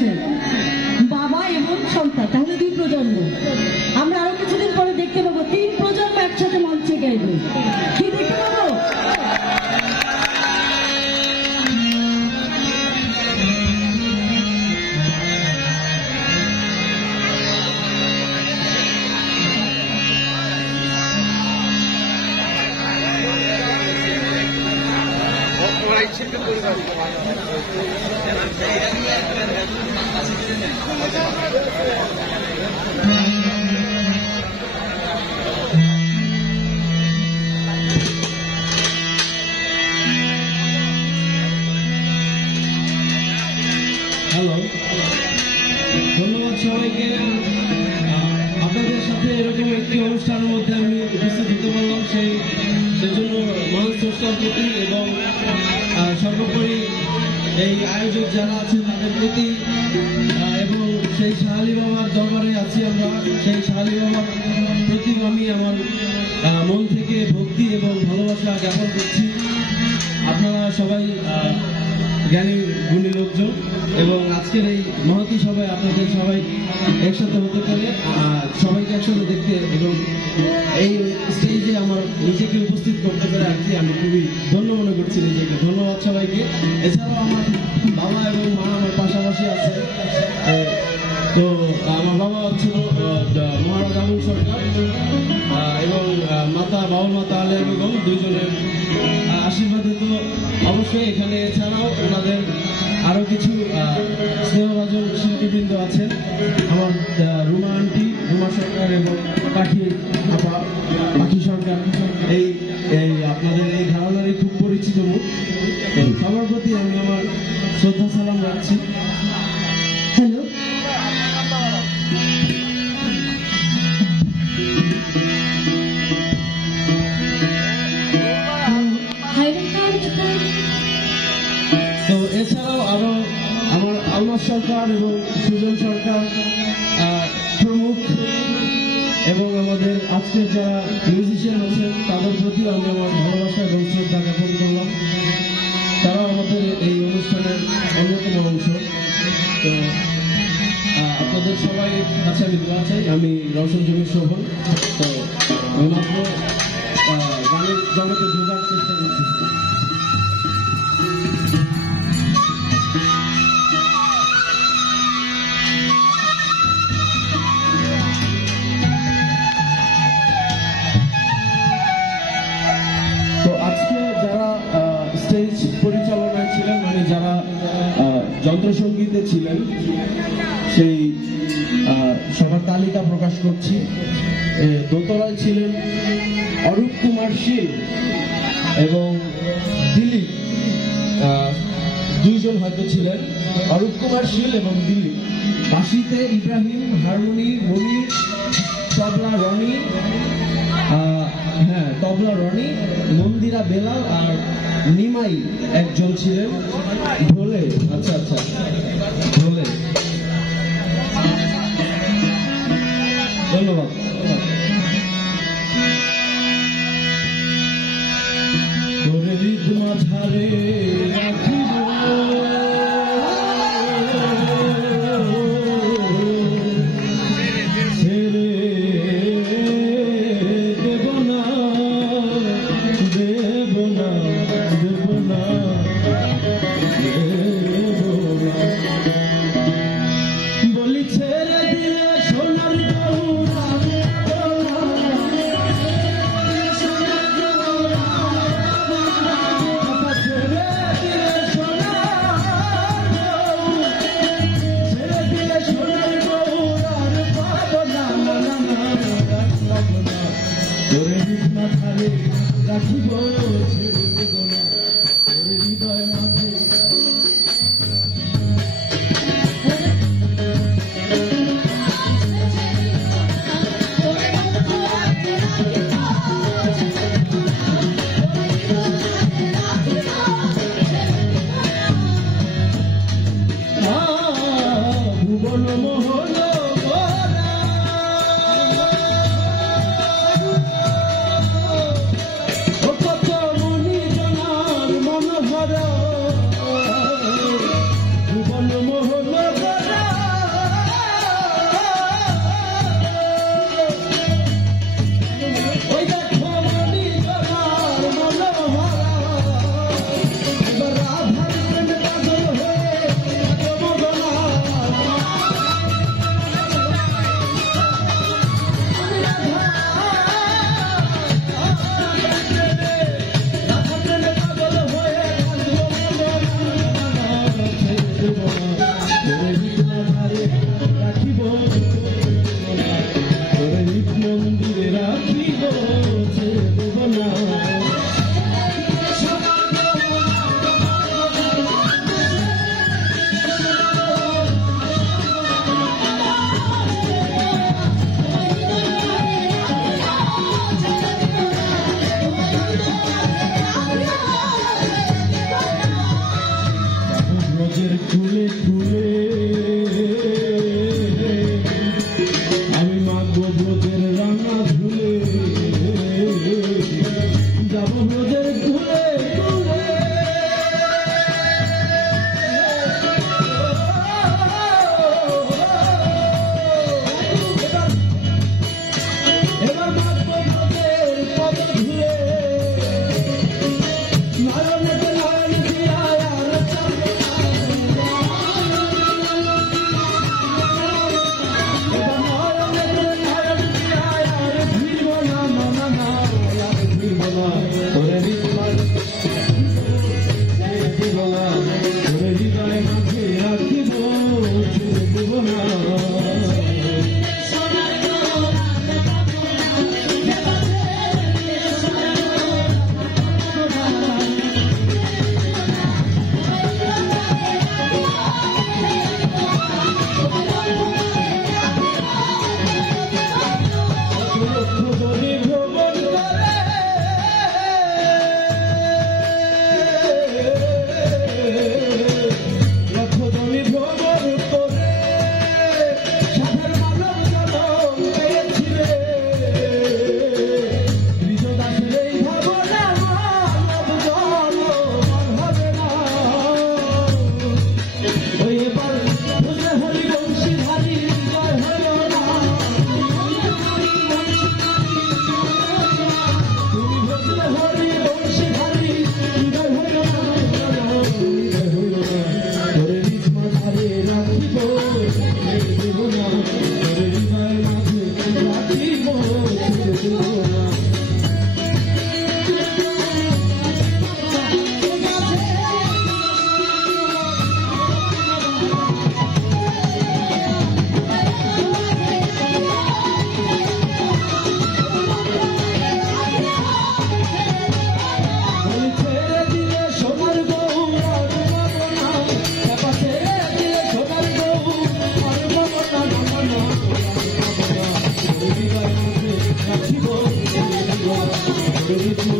হচ্ছে বাবা এবং সন্তান, তাহলে 2 প্রজন্ম। আমরা আরো কিছুদিন পরে দেখতে পাবো 3 প্রজন্ম একসাথে মঞ্চে গাইবে। কি দেখতে পাবো? হ্যালো, ধন্যবাদ সবাইকে। আপনাদের সাথে এরকম একটি অনুষ্ঠানের মধ্যে আমি উপস্থিত হতে পারলাম, সেজন্য মহান স্রষ্টার প্রতি এবং সর্বোপরি এই আয়োজক যারা আছে তাদের প্রতি এবং সেই শাহালি বাবার দরবারে আছি আমরা, সেই শাহালি বাবার প্রতি আমি আমার মন থেকে ভক্তি এবং ভালোবাসা জ্ঞাপন করছি। আপনারা সবাই জ্ঞানী গুণী লোকজন এবং আজকের এই মহতী সভায় আপনাদের সবাই একসাথে হতে পারে, সবাইকে একসাথে দেখতে এবং এই স্টেজে আমার নিজেকে উপস্থিত করতে পারে আর কি আমি খুবই ধন্য মনে করছি নিজেকে। ধন্যবাদ সবাইকে। এছাড়াও আমার বাবা এবং মা আমার পাশাপাশি আছে। তো আমার বাবা হচ্ছিল মহারাজ আবুল সরকার এবং মাতা বাউল মাতা আলিয়া বেগম, দুইজনের আশীর্বাদে তো অবশ্যই এখানে। এছাড়াও ওনাদের আরো কিছু স্নেহভাজন শিল্পীবৃন্দ আছেন, আমার রুমা আন্টি, রুমা সরকার এবং পাখি আপা, পাখি সরকার, এই আপনাদের এই ধারণারই খুব পরিচিত মুখ। তো সবার প্রতি আমি আমার শ্রদ্ধা সালাম রাখছি। হ্যালো, তো এছাড়াও আরো আমার আলমাস সরকার এবং সুজন সরকার প্রমুখ এবং আমাদের আজকের যারা মিউজিশিয়ান আছেন তাদের প্রতিও আমি আমার ভালোবাসা এবং শ্রদ্ধা জ্ঞাপন করলাম। তারাও আমাদের এই অনুষ্ঠানের অন্যতম অংশ। তো আপনাদের সবাই কাছে আমি দোয়া চাই। আমি রওশন জমির শোভন। তো আমি মাত্র গানের জগতে ঢোকার চেষ্টা করতেছি। তো আজকে যারা স্টেজ পরিচালনায় ছিলেন, মানে যারা যন্ত্রসঙ্গীতে ছিলেন, সেই সবার তালিকা প্রকাশ করছি। দোতলায় ছিলেন অরূপ কুমার শীল এবং দিলীপ, দুইজন হয়তো ছিলেন, অরূপ কুমার শীল এবং দিলীপ। বাঁশিতে ইব্রাহিম, হারমোনি মনির, তবলা রনি, তবলা রনি, মন্দিরা বেলাল আর নিমাই একজন ছিলেন। ঢোলে, আচ্ছা আচ্ছা, ঢোলে। ধন্যবাদ। তোরে হৃদ মাঝারে রাখিব, ছেড়ে দেব না, দেব না, দেব না, দেব না। বলি ছেড়ে দিলে সোনার গৌরা, রাখিব হৃদয় মাঝে। ভুবন মোহন ভুবন মোহন দেখেছি